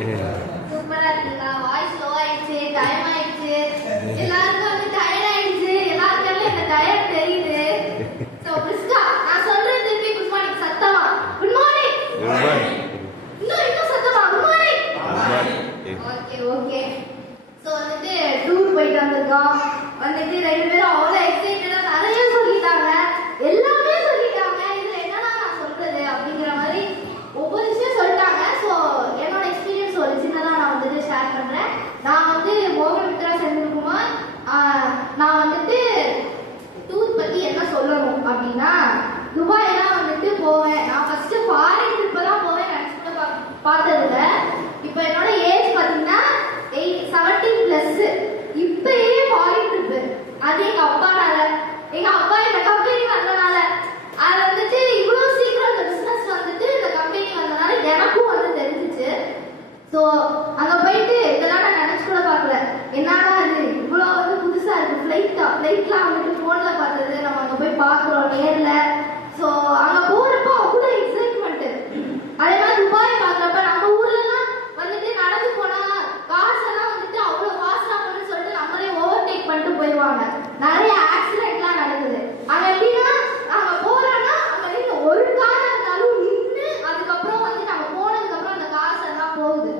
சூப்பரா இருக்கீங்களா? Voice low ஆயிடுச்சு, டைம் ஆயிடுச்சு, எல்லாருக்கும் வந்து டயர்ட் ஆயிடுச்சு, எல்லாருக்கும் இந்த டயர்ட் தெரியுது. சோ பிரிஸ்கா, நான் சொல்றது திருப்பி குட் மார்னிங் சத்தமா. Good morning. Good morning. இன்னும் சத்தமா good morning. Okay okay. So வந்து டூர் போயிட்டு வந்திருக்கோம். வந்துட்டு ரெண்டு பேரும் அவ்வளோ எக்ஸைட்டடா நிறைய சொல்லிட்டாங்க, எல்லாமே சொல்லிட்டாங்க. இதுல என்னன்னா நான் சொல்றது அப்படிங்கிற மாதிரி ஒவ்வொரு விஷயம் சொல்லிட்டாங்க. ஸோ என்னோட எக்ஸ்பீரியன்ஸ் ஒரு சின்னதாக நான் வந்துட்டு ஷேர் பண்ணுறேன். நான் வந்து மோகன்மித்ரா செந்தில்குமார். நான் வந்துட்டு டூர் பற்றி என்ன சொல்லணும் அப்படின்னா, துபாயெல்லாம் வந்துட்டு போவேன். நான் ஃபர்ஸ்ட் ஃபாரின் ட்ரிப்பை தான் போவேன், நினச்சி கூட பார்த்ததில்ல. இப்போ என்னோட ஏஜ் பார்த்தீங்கன்னா 17+. இப்பயே ஃபாரின் ட்ரிப்பு, அது எங்கள் அப்பானால. எங்கள் அப்பா இந்த கம்பெனி வந்தனால, அது வந்துட்டு இவ்வளோ சீக்கிரம் இந்த பிஸ்னஸ் வந்துட்டு இந்த கம்பெனி வந்தனால எனக்கும் வந்து தெரிஞ்சிச்சு. ஸோ அங்கே போயிட்டு இதெல்லாம் நான் நினச்சி கூட பார்க்கல. என்னன்னா அது இவ்வளோ வந்து புதுசாக இருக்குது. ஃப்ளைட்லாம் வந்துட்டு ஃபோனில் பார்த்தது, நம்ம அங்கே போய் பார்க்குறோம் நேரில். ஸோ அங்கே போகிறப்போ அவ்வளோ எக்ஸைட்மெண்ட்டு. அதே மாதிரி துபாய் பார்க்குறப்ப நம்ம ஊர்லலாம் வந்துட்டு நடந்து போனால் காசெல்லாம் வந்துட்டு அவ்வளோ ஃபாஸ்ட்டாக போகணும்னு சொல்லிட்டு நம்மளே ஓவர்டேக் பண்ணிட்டு போயிடுவாங்க. நிறைய ஆக்சிடென்ட்லாம் நடக்குது. அங்கே எப்படின்னா நம்ம போகிறோன்னா அங்கே நின்று ஒரு கார் இருந்தாலும் நின்று அதுக்கப்புறம் வந்து நம்ம போனதுக்கப்புறம் அந்த காசு எல்லாம் போகுது.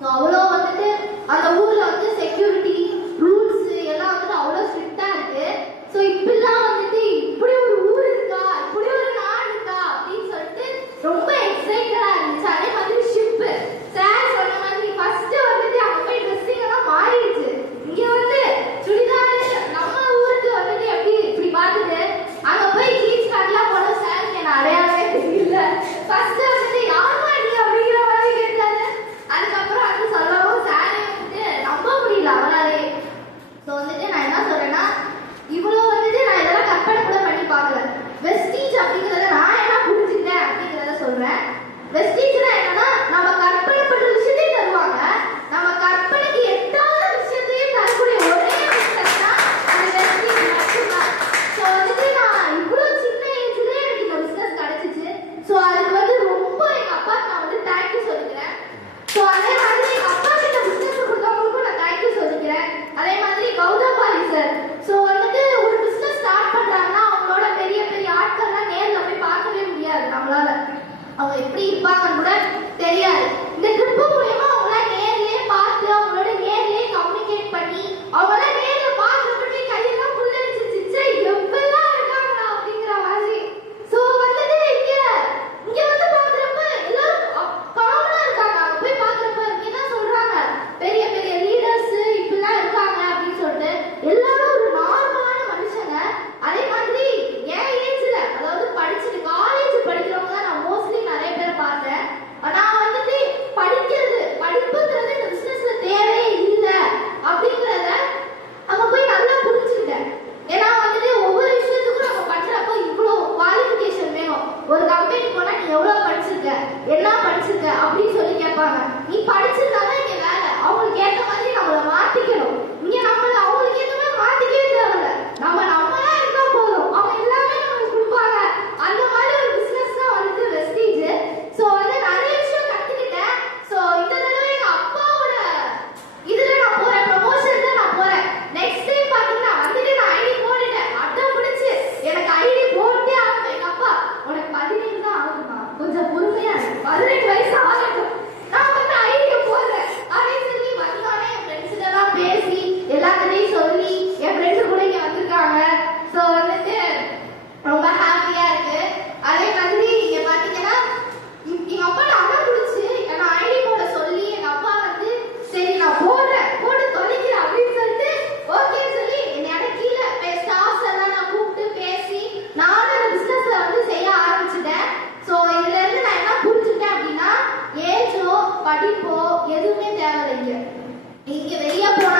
ஸோ அவ்வளோ வந்துட்டு அந்த ஊரில் வந்து செக்யூரிட்டி ரூல்ஸ் எல்லாம் வந்துட்டு அவ்வளோ ஸ்ட்ரிக்டாக இருக்கு. ஸோ இப்படிலாம் வந்துட்டு இப்படி ஒரு ஊர் இருக்கா, இப்படி ஒரு நாடு இருக்கா அப்படின்னு சொல்லிட்டு ரொம்ப எக்ஸைட்டடாக இருந்துச்சு. அதே மாதிரி ஷிப்பு சார் சொன்ன மாதிரி ஃபர்ஸ்ட் வந்துட்டு அங்கே போய் ட்ரெஸ்ஸிங் எல்லாம் மாறிடுச்சு. இங்கே வந்து சுடிதார் நம்ம ஊருக்கு வந்துட்டு எப்படி இப்படி பார்த்துட்டு அங்கே போய் ஜீன்ஸ் பேண்ட்லாம் போட சாருக்கு என்ன அடையாளமே தெரியல. ஃபர்ஸ்ட் வந்துட்டு யாருமா நீ அப்படிங்கிற மாதிரி கேட்டாரு. அதுக்கப்புறம் அது சொல்லவும் சாரே வந்துட்டு நம்ப முடியல அவராலே. ஸோ வந்துட்டு நான் என்ன சொல்றேன்னா, இவ்வளோ வந்துட்டு நான் இதெல்லாம் கற்பனை கூட பண்ணி பார்க்கல. வெஸ்டீஜ் அப்படிங்கிறத நான் என்ன புரிஞ்சுக்கிட்டேன் அப்படிங்கிறத சொல்றேன். வெஸ்டீஜ்னா என்னன்னா, நம்ம கற்பனை பண்ற விஷயத்தையும் தருவாங்க, நம்ம கற்பனைக்கு எட்டாத விஷயத்தையும் தரக்கூடிய ஒரே பிசினஸ் தான் அந்த வெஸ்டீஜ் மட்டும்தான். ஸோ வந்துட்டு நான் இவ்வளோ சின்ன ஏஜ்லேயே எனக்கு இந்த பிசினஸ் கிடைச்சிச்சு. ஸோ அதுக்கு வந்து ரொம்ப எங்கள் அப்பாவுக்கு நான் வந்து தேங்க்யூ சொல்லிக்கிறேன். ஸோ அதே மாதிரி எங்கள் அப்பா கிட்ட பிசினஸ் கொடுத்தவங்களுக்கும் நான் தேங்க்யூ சொல்லிக்கிறேன். அதே மாதிரி கௌதம் பாரி சார். ஸோ வந்துட்டு ஒரு பிசினஸ் ஸ்டார்ட் பண்றாங்கன்னா அவங்களோட பெரிய பெரிய ஆட்கள்லாம் நேரில் போய் பார்க்கவே முடியாது நம்மளால. அவங்க எப்படி இருப்பாங்கன்னு கூட தெரியாது. இந்த ட்ரிப்பு மூலமா அவங்கள நேர்லயே பார்த்து அவங்களோட நேர்லயே கம்யூனிகேட் பண்ணி அவங்கள நேர்ல பார்க்கறப்ப கையெல்லாம் புல்லடிச்சிச்சு, எப்பெல்லாம் இருக்காங்களா அப்படிங்கிற மாதிரி. ஸோ வந்துட்டு இங்க வந்து பார்க்குறப்ப எல்லாரும் காமனா இருக்காங்க. அங்க போய் பார்க்குறப்ப என்ன சொல்றாங்க, பெரிய பெரிய லீடர்ஸ் இப்படிலாம் இருக்காங்க அப்படின்னு சொல்லிட்டு எல்லாரும் ஒரு நார்மலான மனுஷங்க. அதே மாதிரி என் ஏஜ்ல, அதாவது படிச்சுட்டு காலேஜ் படிக்கிறவங்க நான் மோஸ்ட்லி நிறைய பேர் பார்த்தேன். நான் வந்துட்டு படிப்புங்கிறது இந்த பிசினஸ்ல தேவையே இல்லை அப்படிங்கிறத அங்க போய் நல்லா புரிஞ்சுக்கிட்டேன். ஏன்னா வந்துட்டு ஒவ்வொரு விஷயத்துக்கும் நம்ம பண்றப்போ இவ்வளோ குவாலிஃபிகேஷன் வேணும். ஒரு கம்பெனி போனா நீ எவ்வளவு படிச்சிருக்க, என்ன படிச்சிருக்க அப்படின்னு சொல்லி கேட்பாங்க. நீ படிச்சிருந்தாதான் இங்க வேலை. அவங்களுக்கு ஏற்ற மாதிரி நம்மளை மாத்திக்கணும். இங்க நம்மள அவங்களுக்கு ஏற்ற மாதிரி மாத்திக்கவே தேவையில்ல. நம்மளா இருந்தா போதும், அவங்க எல்லாமே நமக்கு கொடுப்பாங்க. அந்த மாதிரி ஒரு பிசினஸ் தான் வந்துட்டு வெஸ்டீஜ். ஸோ வந்து நிறைய விஷயம் கத்துக்கிட்டேன். ஸோ இந்த தடவை எங்க அப்பாவோட இதுல நான் போறேன், ப்ரமோஷன்ல நான் போறேன். நெக்ஸ்ட் டைம் பாத்தீங்கன்னா வந்துட்டு நான் ஐடி போட்டுட்டேன். அட்டம் பிடிச்சு எனக்கு ஐடி போட்டே ஆகணும். எங்க அப்பா உனக்கு 17 தான் ஆகுமா, கொஞ்சம் பொறுமையா 18 வயசு ஆகட்டும், நான் வந்து ஐடியை போடுறேன் அப்படின்னு சொல்லி வந்தோடனே என் ஃப்ரெண்ட்ஸ் எல்லாம் பேசி எல்லாத்தையும் சொல்லி என் ஃப்ரெண்ட்ஸ் கூட இங்க வந்திருக்காங்க. ஸோ வந்துட்டு ரொம்ப ஹாப்பியா இருக்கு. அதே மாதிரி இங்க பாத்தீங்கன்னா எங்க அப்பா அடம் பிடிச்சு என்ன ஐடி போட சொல்லி எங்க அப்பா வந்து சரி நான் போடுறேன், போட்டு தொலைக்கிறேன் அப்படின்னு சொல்லிட்டு ஓகேன்னு சொல்லி என்னோட கீழே ஸ்டாஃப்ஸ் எல்லாம் நான் கூப்பிட்டு பேசி நானும் அந்த பிசினஸ்ல வந்து செய்ய ஆரம்பிச்சுட்டேன். ஸோ இதுல இருந்து நான் என்ன புரிஞ்சுட்டேன் அப்படின்னா, ஏஜோ படிப்போ எதுவுமே தேவையில்லைங்க. இங்க வெளியே போனா